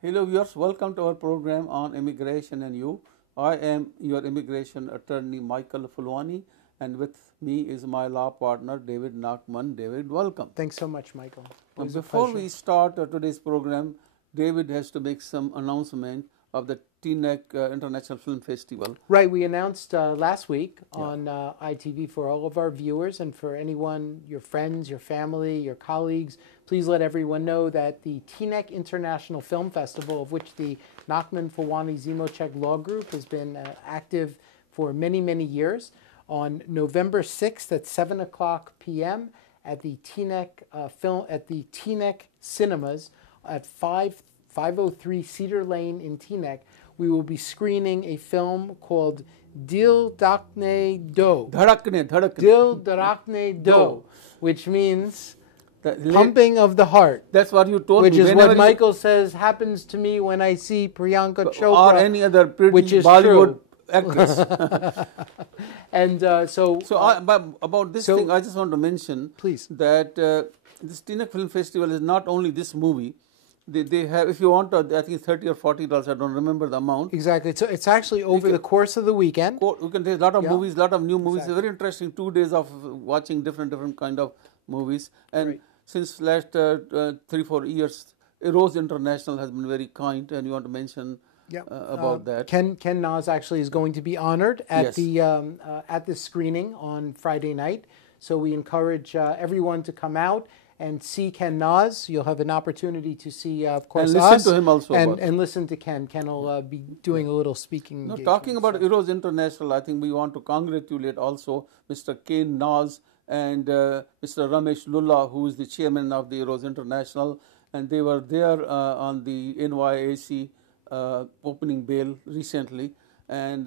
Hello viewers, welcome to our program on immigration and you. I am your immigration attorney Michael Fulwani, and with me is my law partner David Nachman. David, welcome. Thanks so much, Michael. Now, before we start today's program, David has to make some announcement of the TNEC International Film Festival. Right, we announced last week on ITV for all of our viewers and for anyone, your friends, your family, your colleagues, please let everyone know that the TNEC International Film Festival, of which the Nachman Fulwani Zimochek Law Group has been active for many, many years, on November 6th at 7 o'clock p.m. at the TNEC Cinemas at 503 Cedar Lane in Teaneck, we will be screening a film called Dil Dhadakne Do. Dil Dhadakne Do, which means pumping of the heart. That's what you told me. Which is what Michael says happens to me when I see Priyanka Chopra. Or any other pretty which is Bollywood true. actress. And about this thing, I just want to mention that this TNEC Film Festival is not only this movie. They have, if you want, I think $30 or $40. I don't remember the amount. Exactly. So it's actually over the course of the weekend. You can take a lot of movies, a lot of new movies. Exactly. It's very interesting. 2 days of watching different kind of movies. And since last 3-4 years, Rose International has been very kind, and you want to mention about that. Ken Naz actually is going to be honored at the screening on Friday night. So we encourage everyone to come out and see Ken Naz. You'll have an opportunity to see, of course, and listen to him also. And listen to Ken. Ken will be doing a little speaking. No, talking about Eros International, I think we want to congratulate also Mr. Ken Naz and Mr. Ramesh Lulla, who is the chairman of the Eros International. And they were there on the NYAC opening bail recently. And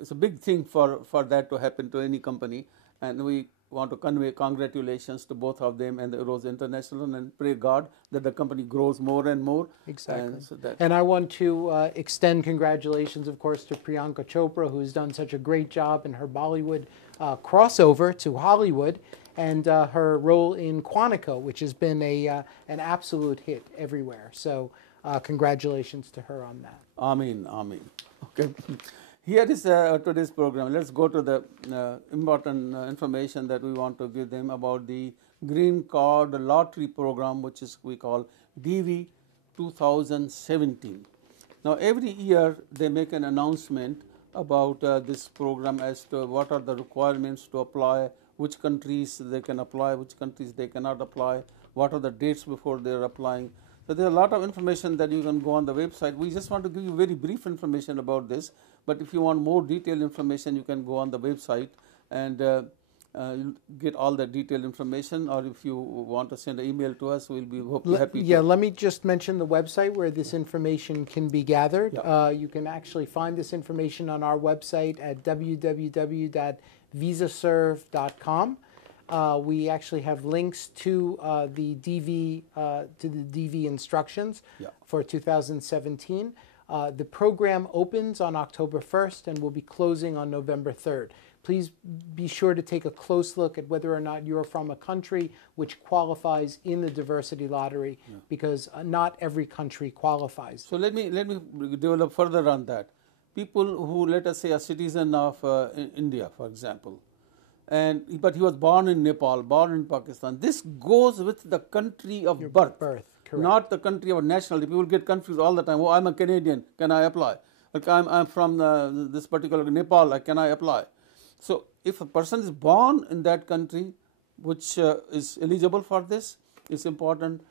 it's a big thing for that to happen to any company. And we want to convey congratulations to both of them and the Rose International, and pray God that the company grows more and more. Exactly. And I want to extend congratulations, of course, to Priyanka Chopra, who's done such a great job in her Bollywood crossover to Hollywood, and her role in Quantico, which has been an absolute hit everywhere. So congratulations to her on that. Amen, amen. Okay. Here is today's program. Let's go to the important information that we want to give them about the Green Card Lottery Program, which is we call DV 2017. Now, every year they make an announcement about this program as to what are the requirements to apply, which countries they can apply, which countries they cannot apply, what are the dates before they are applying. So there are a lot of information that you can go on the website. We just want to give you very brief information about this. But if you want more detailed information, you can go on the website and get all the detailed information. Or if you want to send an email to us, we'll be happy. Yeah, let me just mention the website where this information can be gathered. You can actually find this information on our website at www.visaserve.com. We actually have links to the DV instructions for 2017. The program opens on October 1st and will be closing on November 3rd. Please be sure to take a close look at whether or not you're from a country which qualifies in the diversity lottery, because not every country qualifies. So let me develop further on that. People who, let us say, a citizen of India, for example, but he was born in Nepal, born in Pakistan. This goes with the country of birth, not the country of nationality. People get confused all the time. Oh, I'm a Canadian. Can I apply? Like I'm from this particular Nepal. Can I apply? So if a person is born in that country, which is eligible for this, it's important.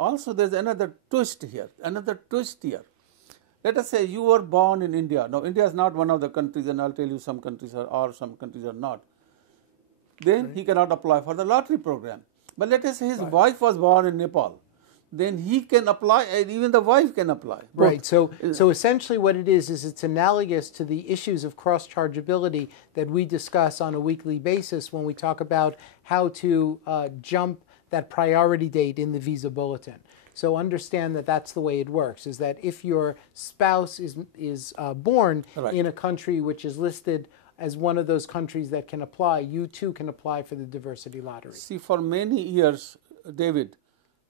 Also, there's another twist here. Let us say you were born in India. Now, India is not one of the countries, and I'll tell you some countries are some countries are not. Then he cannot apply for the lottery program. But let us say his wife was born in Nepal. Then he can apply, and even the wife can apply. Right. So essentially what it is it's analogous to the issues of cross-chargeability that we discuss on a weekly basis when we talk about how to jump that priority date in the Visa Bulletin. So understand that that's the way it works, is that if your spouse is born in a country which is listed as one of those countries that can apply, you too can apply for the diversity lottery. See, for many years, David,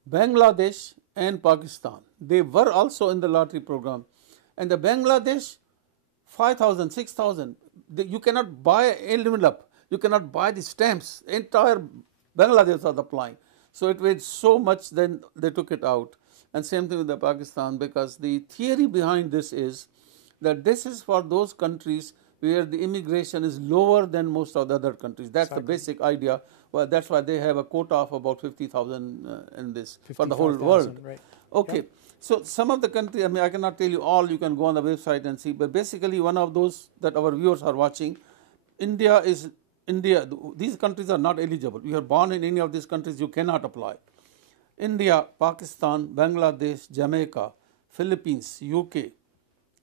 Bangladesh and Pakistan. They were also in the lottery program. And the Bangladesh, 5,000, 6,000. You cannot buy an envelope. You cannot buy the stamps. Entire Bangladesh was applying. So it weighed so much, then they took it out. And same thing with the Pakistan, because the theory behind this is that this is for those countries where the immigration is lower than most of the other countries. That's the basic idea. Well, that's why they have a quota of about 50,000 in this for the whole world. Right. Okay. Yep. So some of the countries, I mean, I cannot tell you all. You can go on the website and see. But basically, one of those that our viewers are watching, India. These countries are not eligible. You are born in any of these countries, you cannot apply. India, Pakistan, Bangladesh, Jamaica, Philippines, UK,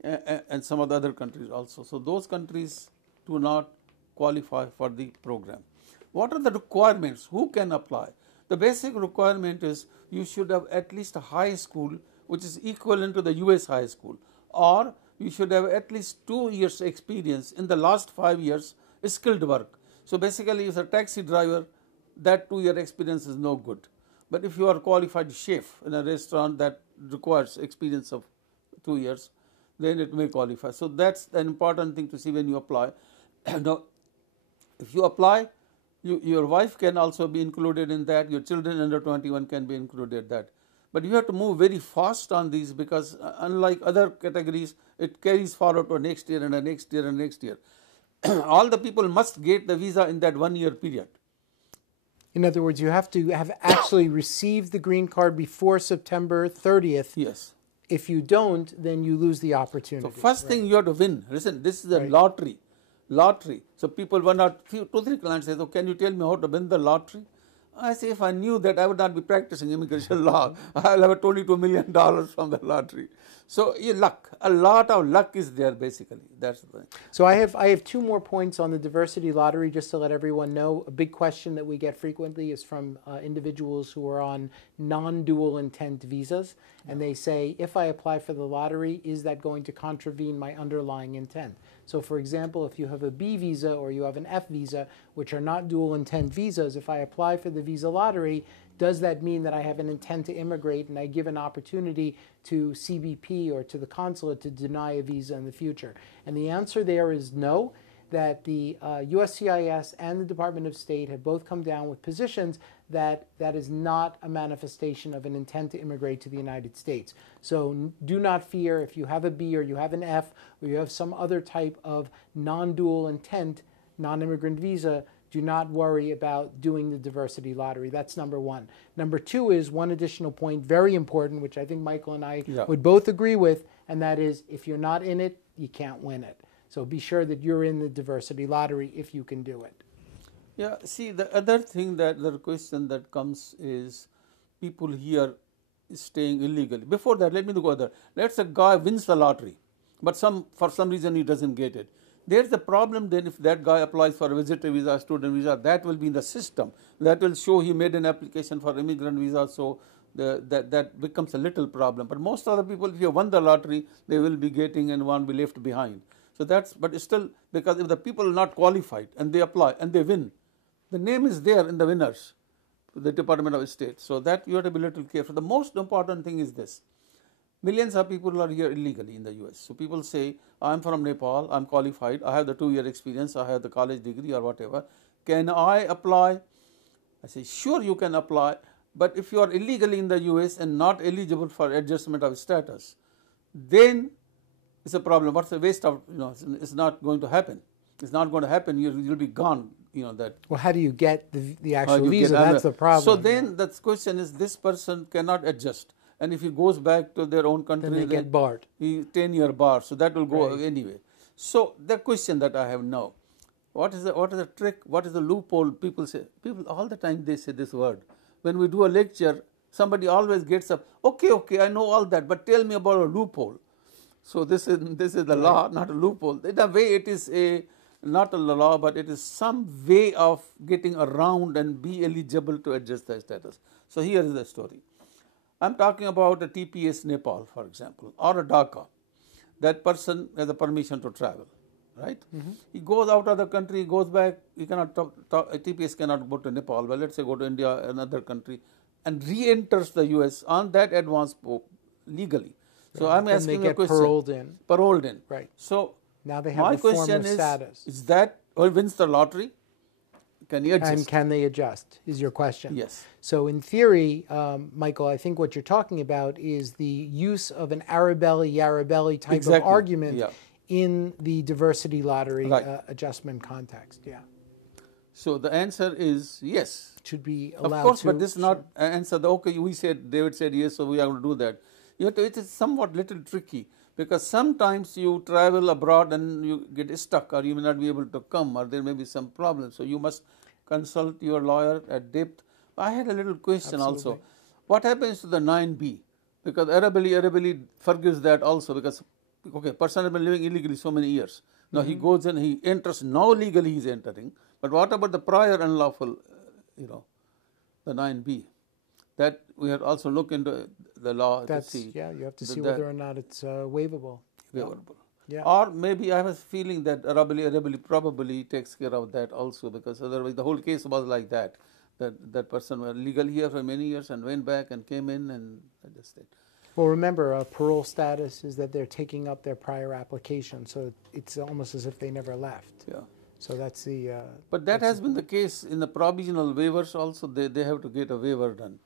and some of the other countries also. So those countries do not qualify for the program. What are the requirements? Who can apply? The basic requirement is you should have at least a high school which is equivalent to the US high school, or you should have at least 2 years experience in the last 5 years skilled work. So basically, if a taxi driver, that 2-year experience is no good. But if you are a qualified chef in a restaurant that requires experience of 2 years, then it may qualify. So that's an important thing to see when you apply. Now, if you apply, your wife can also be included in that. Your children under 21 can be included in that. But you have to move very fast on these, because unlike other categories, it carries forward to next year and the next year and next year. All the people must get the visa in that 1 year period. In other words, you have to have actually received the green card before September 30th. Yes. If you don't, then you lose the opportunity. So first thing you have to win. Listen, this is a lottery. Lottery. So people, 1 or 2, 3 clients say, "Oh, can you tell me how to win the lottery?" I say, if I knew that, I would not be practicing immigration law. I'll have a $22 million from the lottery. So luck, a lot of luck is there basically. That's the thing. So I have 2 more points on the diversity lottery, just to let everyone know. A big question that we get frequently is from individuals who are on non-dual intent visas, and they say, if I apply for the lottery, is that going to contravene my underlying intent? So for example, if you have a B visa or you have an F visa, which are not dual intent visas, if I apply for the visa lottery, does that mean that I have an intent to immigrate and I give an opportunity to CBP or to the consulate to deny a visa in the future? And the answer there is no, that the USCIS and the Department of State have both come down with positions that that is not a manifestation of an intent to immigrate to the United States. So do not fear if you have a B or you have an F or you have some other type of non-dual intent, non-immigrant visa, do not worry about doing the diversity lottery. That's number 1. Number 2 is one additional point, very important, which I think Michael and I would both agree with, and that is if you're not in it, you can't win it. So be sure that you're in the diversity lottery if you can do it. Yeah, see, the other thing that the question that comes is people here staying illegally. Before that, let me go other. Let's say a guy wins the lottery, but for some reason he doesn't get it. There's a problem then if that guy applies for a visitor visa, student visa, that will be in the system. That will show he made an application for immigrant visa, so that becomes a little problem. But most other people, if you won the lottery, they will be getting and won't be left behind. So that's, but still, because if the people are not qualified and they apply and they win, the name is there in the winners, the Department of State. So that you have to be a little careful. The most important thing is this. Millions of people are here illegally in the US. So people say, I'm from Nepal, I'm qualified, I have the 2-year experience, I have the college degree or whatever. Can I apply? I say, sure you can apply, but if you are illegally in the US and not eligible for adjustment of status, then it's a problem. What's the waste of, it's not going to happen. It's not going to happen, you'll be gone, that. Well, how do you get the actual visa? That's the problem. So then the question is, this person cannot adjust. And if he goes back to their own country, then they get barred. 10-year bar, so that will go anyway. So the question that I have now, what is the trick? What is the loophole? People all the time they say this word. When we do a lecture, somebody always gets up. Okay, I know all that, but tell me about a loophole. So this is the law, not a loophole. In a way, it is not a law, but it is some way of getting around and be eligible to adjust the status. So here is the story. I'm talking about a TPS Nepal, for example, or a DACA. That person has a permission to travel, right? Mm-hmm. He goes out of the country, goes back, he cannot TPS cannot go to Nepal, but let's say go to India, another country, and re-enters the US on that advance legally. So I'm Then asking they a get question. paroled in. Paroled in. Right. So Now they have my a form question of is status. that or wins the lottery? Can he adjust? And can they adjust, is your question. Yes. So in theory, Michael, I think what you're talking about is the use of an Arabelli, Yarabelli type of argument in the diversity lottery adjustment context. Yeah. So the answer is yes. Should be allowed to. Of course, but this is not answer. Okay, we said, David said yes, so we are going to do that. You have to, it is somewhat little tricky, because sometimes you travel abroad and you get stuck, or you may not be able to come, or there may be some problem. So you must consult your lawyer at depth. I had a little question also. What happens to the 9B? Because Arabelli forgives that also, because okay, person has been living illegally so many years. Now he goes and he enters. Now legally he is entering. But what about the prior unlawful? The 9B? That we have also look into the law to see. Yeah, you have to see whether or not it's waivable. Waivable. Yeah. Or maybe I have a feeling that Arabelli probably takes care of that also, because otherwise the whole case was like that. That person was legal here for many years and went back and came in and adjusted. Well, remember, parole status is that they're taking up their prior application, so it's almost as if they never left. Yeah. So that's the. But that has been the case in the provisional waivers also. They have to get a waiver done.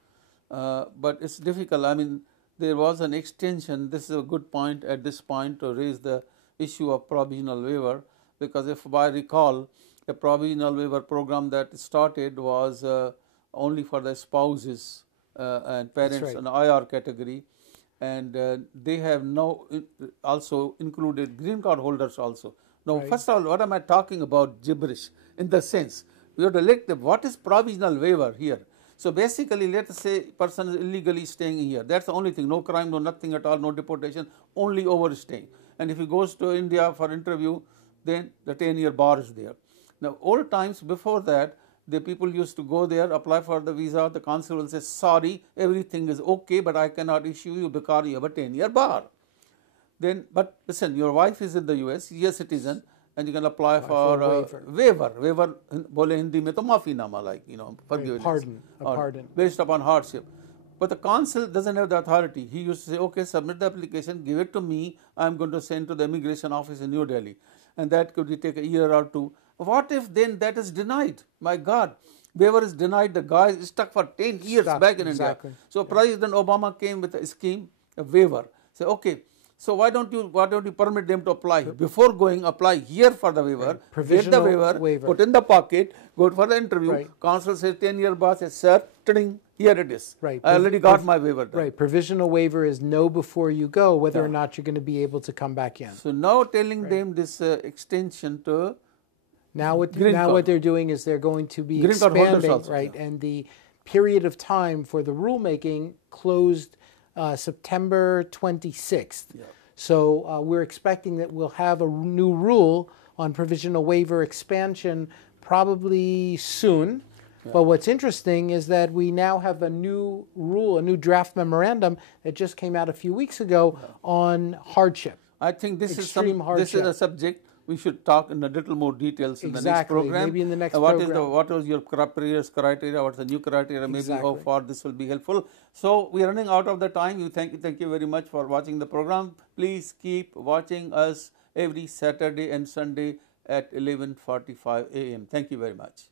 But it's difficult. I mean, there was an extension. This is a good point at this point to raise the issue of provisional waiver, because if I recall, the provisional waiver program that started was only for the spouses and parents in IR category, and they have now also included green card holders also. Now, first of all, what am I talking about gibberish? In the sense, we have to look at what is provisional waiver here. So basically, let us say person is illegally staying here. That's the only thing. No crime, no nothing at all, no deportation, only overstaying. And if he goes to India for interview, then the 10-year bar is there. Now, old times before that, the people used to go there, apply for the visa. The consul will say, sorry, everything is okay, but I cannot issue you because you have a 10-year bar. Then, but listen, your wife is in the US, she is a citizen, and you can apply for a waiver. Waiver, bole Hindi mein to maafinama, like, forgiveness. Pardon. Based upon hardship. But the consul doesn't have the authority. He used to say, okay, submit the application, give it to me, I'm going to send to the immigration office in New Delhi. And that could take a year or two. What if then that is denied? My God, waiver is denied, the guy is stuck for 10 years back in India. So President Obama came with a scheme, a waiver. Say, okay, so why don't you permit them to apply? Before going, apply here for the waiver, get the waiver, put in the pocket, go for the interview. Consul says 10-year bar, says, sir, here it is. I already got my waiver done. Provisional waiver is know before you go whether or not you're going to be able to come back in. So now telling them this extension to now what they're doing is they're going to be expanding, also, and the period of time for the rulemaking closed September 26th. So we're expecting that we'll have a new rule on provisional waiver expansion probably soon. But what's interesting is that we now have a new rule, a new draft memorandum that just came out a few weeks ago on hardship. I think this is a subject we should talk in a little more details in the next program. Maybe in the next program. What was your previous criteria? What's the new criteria? Maybe how far this will be helpful. So we are running out of the time. Thank you very much for watching the program. Please keep watching us every Saturday and Sunday at 11:45 a.m. Thank you very much.